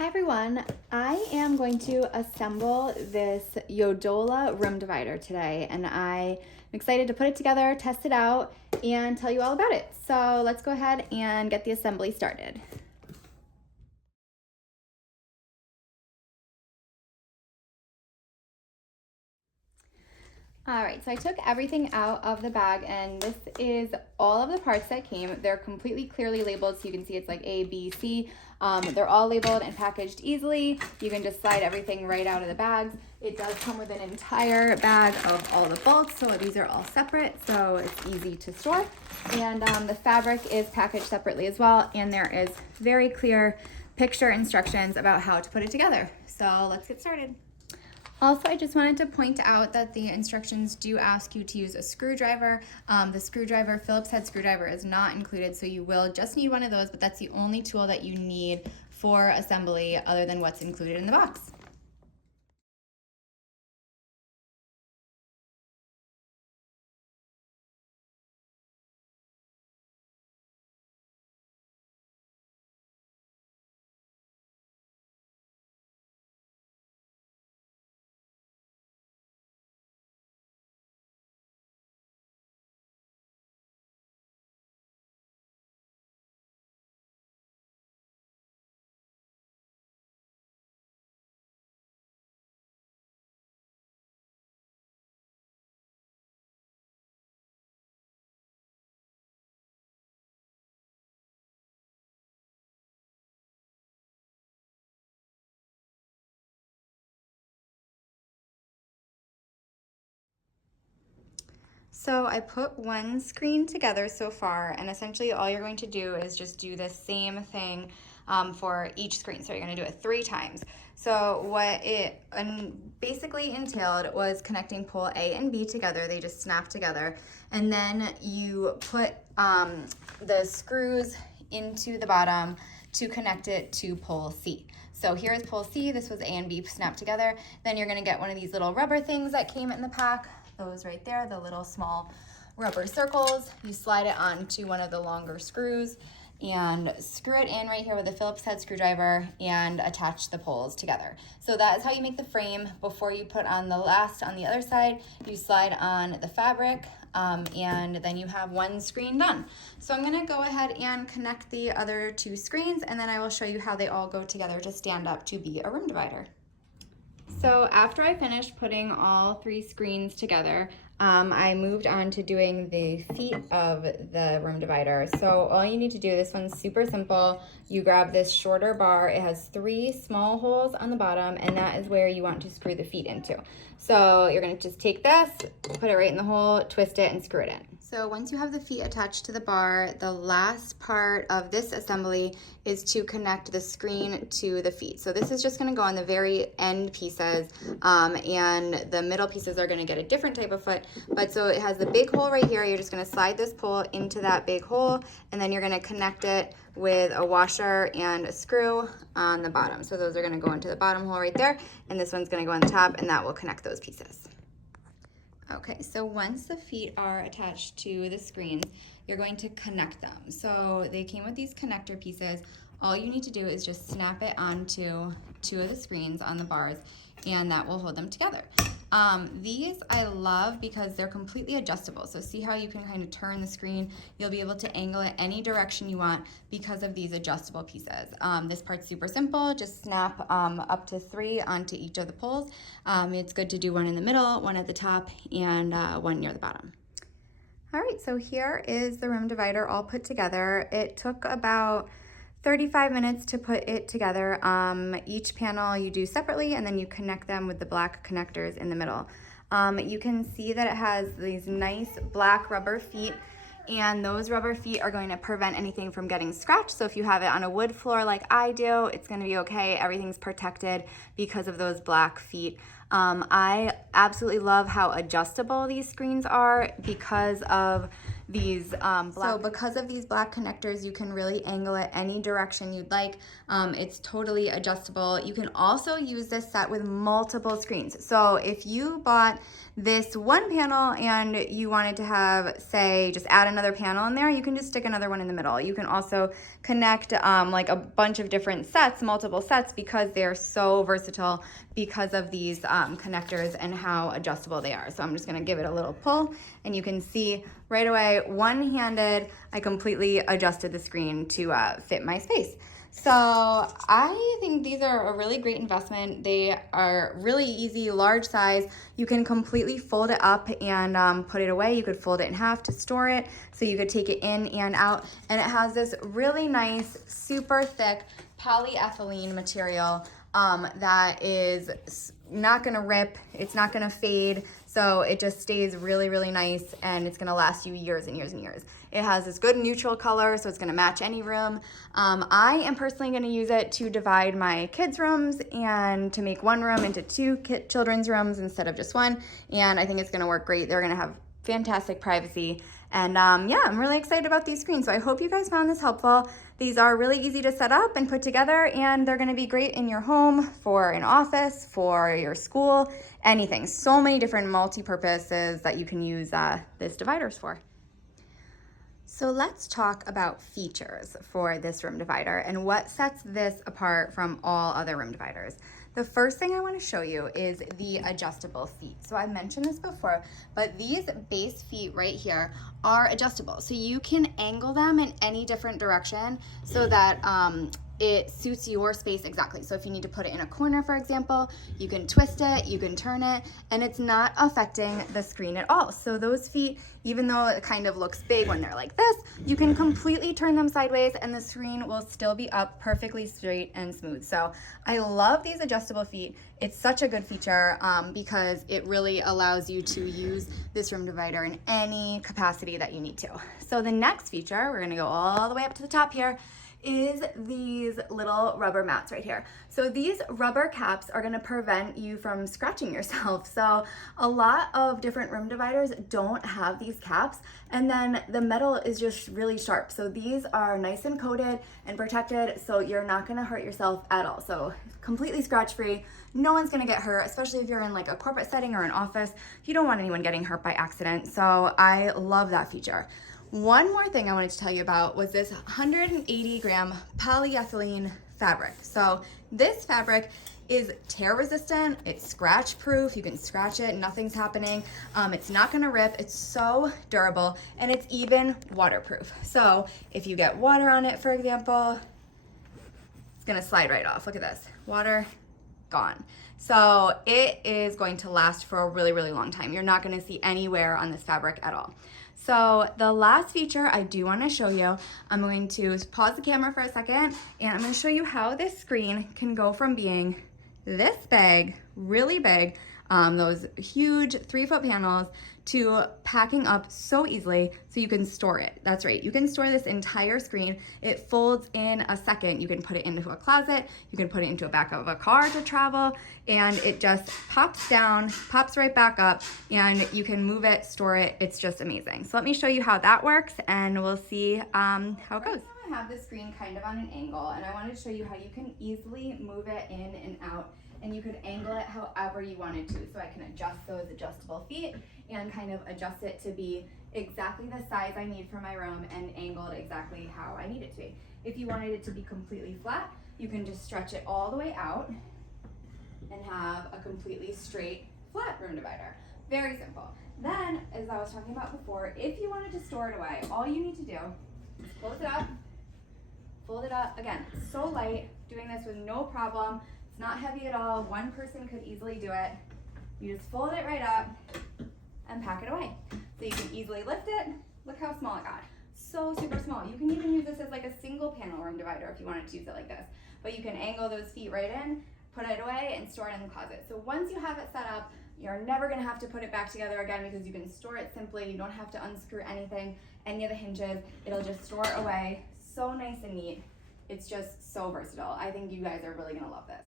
Hi everyone, I am going to assemble this YODOLLA room divider today, and I'm excited to put it together, test it out, and tell you all about it. So let's go ahead and get the assembly started. All right, so I took everything out of the bag, and this is all of the parts that came. They're completely clearly labeled, so you can see it's like A, B, C. They're all labeled and packaged easily. You can just slide everything right out of the bags. It does come with an entire bag of all the bolts, so these are all separate, so it's easy to store. And the fabric is packaged separately as well, and there is very clear picture instructions about how to put it together. So let's get started. Also, I just wanted to point out that the instructions do ask you to use a screwdriver. The Phillips head screwdriver is not included, so you will just need one of those, but that's the only tool that you need for assembly other than what's included in the box. So I put one screen together so far, and essentially all you're going to do is just do the same thing for each screen. So you're going to do it 3 times. So what it basically entailed was connecting pole A and B together. They just snap together. And then you put the screws into the bottom to connect it to pole C. So here's pole C. This was A and B snapped together. Then you're going to get one of these little rubber things that came in the pack. Those right there, the little small rubber circles. You slide it onto one of the longer screws and screw it in right here with a Phillips head screwdriver and attach the poles together. So that is how you make the frame. Before you put on the last on the other side, you slide on the fabric and then you have one screen done. So I'm gonna go ahead and connect the other 2 screens, and then I will show you how they all go together to stand up to be a room divider. So after I finished putting all 3 screens together, I moved on to doing the feet of the room divider. So all you need to do, this one's super simple. You grab this shorter bar. It has 3 small holes on the bottom, and that is where you want to screw the feet into. So you're gonna just take this, put it right in the hole, twist it, and screw it in. So once you have the feet attached to the bar, the last part of this assembly is to connect the screen to the feet. So this is just gonna go on the very end pieces, and the middle pieces are gonna get a different type of foot. But so it has the big hole right here. You're just gonna slide this pole into that big hole, and then you're gonna connect it with a washer and a screw on the bottom. So those are gonna go into the bottom hole right there, and this one's gonna go on the top, and that will connect those pieces. Okay, so once the feet are attached to the screens, you're going to connect them. So they came with these connector pieces. All you need to do is just snap it onto 2 of the screens on the bars, and that will hold them together. These I love because they're completely adjustable. So see how you can kind of turn the screen? You'll be able to angle it any direction you want because of these adjustable pieces. This part's super simple. Just snap up to 3 onto each of the poles. It's good to do one in the middle, one at the top, and one near the bottom. All right, so here is the room divider all put together. It took about 35 minutes to put it together. Each panel you do separately, and then you connect them with the black connectors in the middle. You can see that it has these nice black rubber feet, and those rubber feet are going to prevent anything from getting scratched. So if you have it on a wood floor like I do, it's going to be okay. Everything's protected because of those black feet. I absolutely love how adjustable these screens are because of these black. So because of these black connectors, you can really angle it any direction you'd like. It's totally adjustable. You can also use this set with multiple screens. So if you bought this one panel and you wanted to have, say, just add another panel in there, you can just stick another one in the middle. You can also connect like a bunch of different sets, multiple sets, because they're so versatile because of these connectors and how adjustable they are. So I'm just gonna give it a little pull and you can see right away, one-handed, I completely adjusted the screen to fit my space. So I think these are a really great investment. They are really easy, large size. You can completely fold it up and put it away. You could fold it in half to store it, so you could take it in and out. And it has this really nice, super thick polyethylene material that is not gonna rip, it's not gonna fade, so it just stays really, really nice, and it's gonna last you years and years and years. It has this good neutral color, so it's gonna match any room. I am personally gonna use it to divide my kids' rooms and to make one room into two children's rooms instead of just one, and I think it's gonna work great. They're gonna have fantastic privacy. And yeah, I'm really excited about these screens. So I hope you guys found this helpful. These are really easy to set up and put together, and they're gonna be great in your home, for an office, for your school, anything. So many different multi-purposes that you can use this dividers for. So let's talk about features for this room divider and what sets this apart from all other room dividers. The first thing I want to show you is the adjustable feet. So I mentioned this before, but these base feet right here are adjustable. So you can angle them in any different direction so that it suits your space exactly. So if you need to put it in a corner, for example, you can twist it, you can turn it, and it's not affecting the screen at all. So those feet, even though it kind of looks big when they're like this, you can completely turn them sideways and the screen will still be up perfectly straight and smooth. So I love these adjustable feet. It's such a good feature because it really allows you to use this room divider in any capacity that you need to. So the next feature, we're gonna go all the way up to the top here, is these little rubber mats right here. So these rubber caps are gonna prevent you from scratching yourself. So a lot of different room dividers don't have these caps, and then the metal is just really sharp. So these are nice and coated and protected, so you're not gonna hurt yourself at all. So completely scratch free. No one's gonna get hurt, especially if you're in like a corporate setting or an office. You don't want anyone getting hurt by accident. So I love that feature. One more thing I wanted to tell you about was this 180 gram polyethylene fabric. So this fabric is tear resistant, it's scratch proof, you can scratch it, nothing's happening. It's not gonna rip, it's so durable, and it's even waterproof. So if you get water on it, for example, it's gonna slide right off. Look at this, water, gone. So it is going to last for a really, really long time. You're not gonna see any wear on this fabric at all. So the last feature I do want to show you, I'm going to pause the camera for a second, and I'm going to show you how this screen can go from being this big, really big, those huge 3-foot panels, to packing up so easily so you can store it. That's right, you can store this entire screen. It folds in a second. You can put it into a closet, you can put it into a back of a car to travel, and it just pops down, pops right back up, and you can move it, store it. It's just amazing. So let me show you how that works, and we'll see how it goes. I have the screen kind of on an angle, and I wanted to show you how you can easily move it in and out, and you could angle it however you wanted to. So I can adjust those adjustable feet and kind of adjust it to be exactly the size I need for my room and angled exactly how I need it to be. If you wanted it to be completely flat, you can just stretch it all the way out and have a completely straight, flat room divider. Very simple. Then, as I was talking about before, if you wanted to store it away, all you need to do is close it up, fold it up. Again, it's so light, doing this with no problem. It's not heavy at all. One person could easily do it. You just fold it right up and pack it away. So you can easily lift it. Look how small it got. So super small. You can even use this as like a single panel room divider if you wanted to use it like this. But you can angle those feet right in, put it away, and store it in the closet. So once you have it set up, you're never gonna have to put it back together again because you can store it simply. You don't have to unscrew anything, any of the hinges. It'll just store it away. So nice and neat. It's just so versatile. I think you guys are really gonna love this.